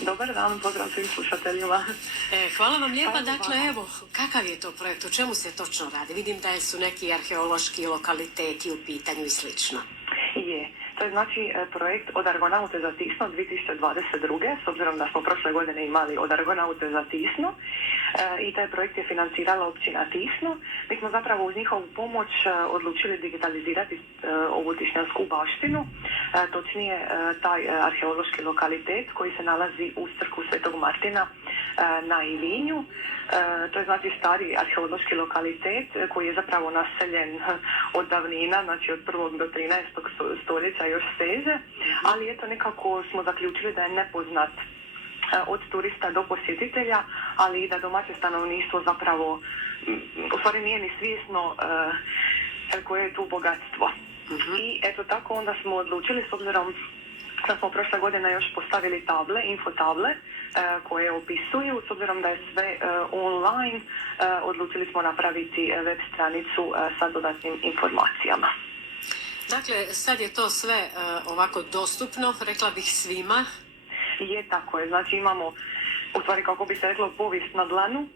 Dobar dan, pozdrav svim slušateljima. Hvala vam lijepa. Pa Dakle, ovako. evo, kakav je to projekt? O čemu se točno radi? Vidim da su neki arheološki lokaliteti u pitanju i slično. Je. To je znači projekt Od Argonaute za Tisno 2022. S obzirom da smo prošle godine imali Od Argonaute za Tisno i taj projekt je financirala općina Tisno. Mi smo zapravo uz njihovu pomoć odlučili digitalizirati ovu tišnjansku baštinu, točnije taj arheološki lokalitet koji se nalazi u crkvu Svetog Martina na Ivinju. To je znači stari arheološki lokalitet koji je zapravo naseljen od davnina, znači od 1. do 13. stoljeća još seže, ali eto nekako smo zaključili da je nepoznat od turista do posjetitelja, ali i da domaće stanovništvo zapravo u stvari nije ni svjesno koje je tu bogatstvo. I eto tako onda smo odlučili, s obzirom da smo prošle godine još postavili table, infotable koje opisuju, s obzirom da je sve online, odlučili smo napraviti web stranicu sa dodatnim informacijama. Dakle, sad je to sve ovako dostupno, rekla bih svima. Je, tako je. Znači imamo, u stvari kako bi se reklo, povijest na dlanu,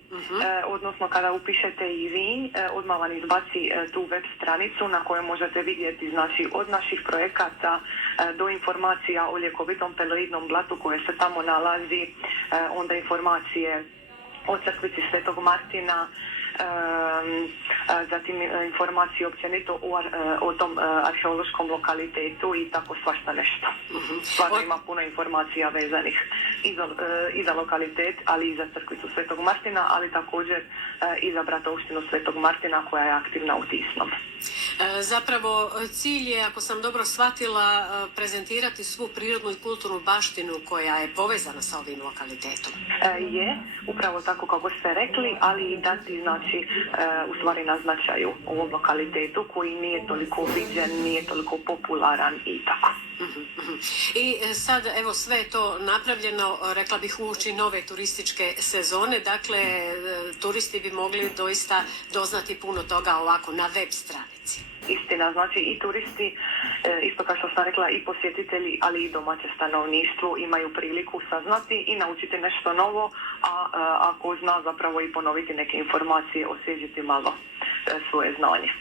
odnosno kada upišete i vi, odmah vam izbaci tu web stranicu na kojoj možete vidjeti znači od naših projekata do informacija o ljekovitom peloidnom blatu koje se tamo nalazi, onda informacije o crkvici Svetog Martina, zatim informacije općenito o tom arheološkom lokalitetu i tako svašta nešto. Stvarno ima puno informacija vezanih i za lokalitet, ali i za crkvicu Svetog Martina, ali također i za bratovštinu Svetog Martina koja je aktivna u Tisnom. Zapravo cilj je, ako sam dobro shvatila, prezentirati svu prirodnu i kulturnu baštinu koja je povezana sa ovim lokalitetom. Je, upravo tako kako ste rekli, ali i dati znači u stvari na značaju ovom lokalitetu koji nije toliko viđen, nije toliko popularan i tako. I sad, evo, sve je to napravljeno, rekla bih, uoči nove turističke sezone, dakle, turisti bi mogli doista doznati puno toga ovako na web stranici. Istina, znači i turisti, isto kao što sam rekla, i posjetitelji, ali i domaće stanovništvo imaju priliku saznati i naučiti nešto novo, a ako zna zapravo i ponoviti neke informacije, osvježiti malo svoje znanje.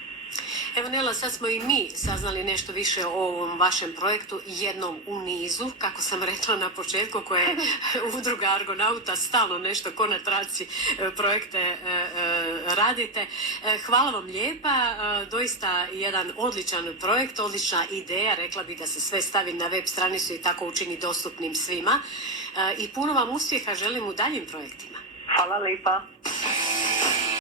Evo Nela, sad smo i mi saznali nešto više o ovom vašem projektu, jednom u nizu, kako sam rekla na početku, koje je udruga Argonauta, stalno nešto ko na traci projekte radite. Hvala vam lijepa, doista jedan odličan projekt, odlična ideja, rekla bih da se sve stavi na web stranicu i tako učini dostupnim svima. I puno vam uspjeha želim u daljim projektima. Hvala lijepa.